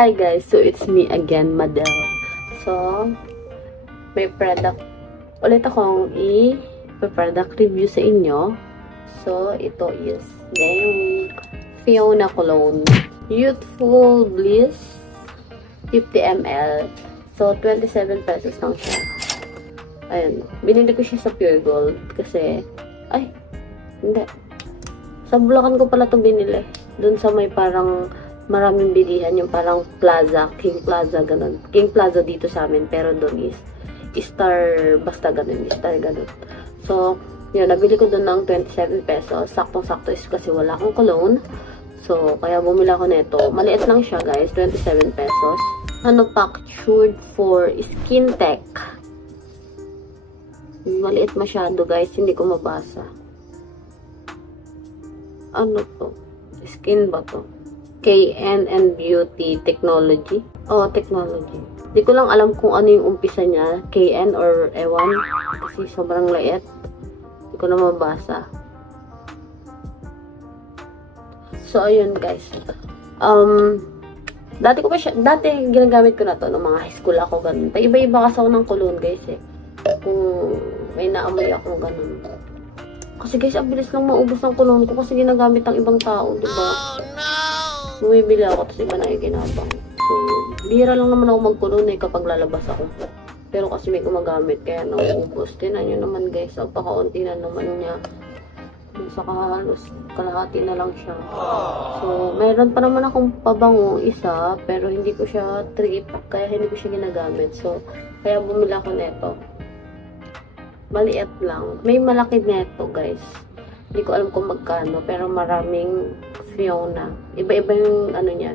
Hi guys, so it's me again, Madel. So, may product ulit akong i-product review sa inyo. So, ito is yung Fiona Cologne Youthful Bliss 50 ml. So, 27 pesos lang siya. Ayun. Binili ko siya sa Pure Gold kasi, hindi. Sa Bulacan ko pala ito binili. Doon sa may parang maraming bilihan, yung parang plaza, King Plaza, ganun. King Plaza dito sa amin, pero doon is Star, basta ganun, Star ganun. So, yun, nabili ko doon ng 27 pesos. Saktong-sakto is kasi wala akong cologne. So, kaya bumili ako nito. Maliit lang siya, guys, 27 pesos. Manufactured for Skin Tech. Maliit masyado, guys, hindi ko mabasa. Ano to? Skin ba to? KN and Beauty Technology. Oh, technology. Di ko lang alam kung ano yung umpisa niya. KN or ewan. Kasi sobrang liit. Di ko na mabasa. So, ayun guys. Dati ginagamit ko na to nung mga high school ako. Ganun. Iba-iba kasi ako ng cologne guys eh. Kung may naamoy akong ganun. Kasi guys, ang bilis lang maubos ng cologne ko kasi ginagamit ng ibang tao, diba? Oh, no! Bumibili ako, tapos iba na yung ginabang. So, bihira lang naman ako mag-cologne eh kapag lalabas ako. Pero kasi may gumagamit, kaya nauubos. Tinan nyo naman guys, ang pakaunti na naman niya. Saka halos kalahati na lang siya. So, mayroon pa naman akong pabango isa, pero hindi ko siya trip, kaya hindi ko siya ginagamit. So, kaya bumili ako neto. Maliit lang. May malaki neto guys. Hindi ko alam kung magkano, pero maraming Fiona. Iba-iba yung ano niya,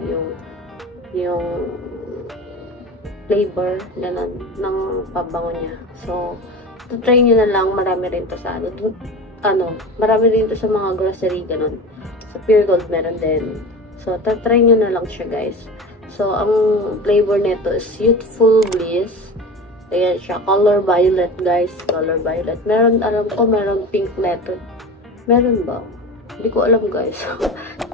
yung flavor ganun, ng pabango niya. So, try nyo na lang. Marami rin to sa marami rin to sa mga grocery ganun. Sa Pure Gold meron din. So, try nyo na lang siya guys. So, ang flavor nito is Youthful Bliss. Ayan siya. Color violet, guys. Color violet. Meron, alam ko, meron pink letter. Meron ba? Hindi ko alam, guys.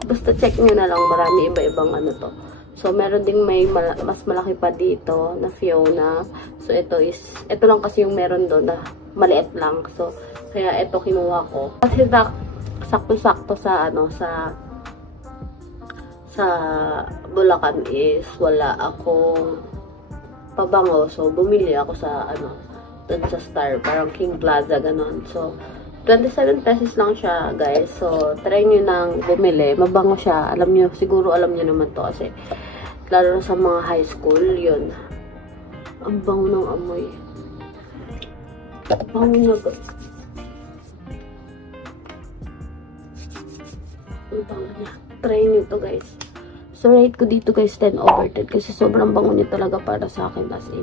Basta check nyo na lang. Marami iba-ibang ano to. So, meron ding may mas malaki pa dito na Fiona. So, ito lang kasi yung meron doon na maliit lang. So, kaya ito kinuha ko. Kasi sakto-sakto sa Bulacan is wala akong pabango. So, bumili ako sa, doon sa Star. Parang King Plaza, ganon. So, 27 pesos lang siya, guys. So, try nyo nang bumili. Mabango siya. Siguro alam nyo naman to kasi, lalo sa mga high school, yun. Ang bango ng amoy. Bango na, guys. Ang bango niya. Try nyo to, guys. So, rate ko dito guys 10/10 kasi sobrang bango niya talaga para sa akin as in.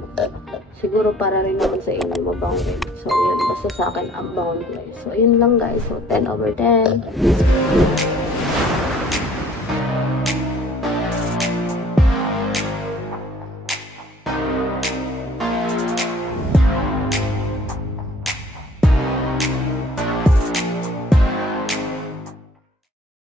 Siguro para rin naman sa inyo mabango rin. So, yun. Basta sa akin ang bango niya guys. So, yun lang guys. So, 10/10.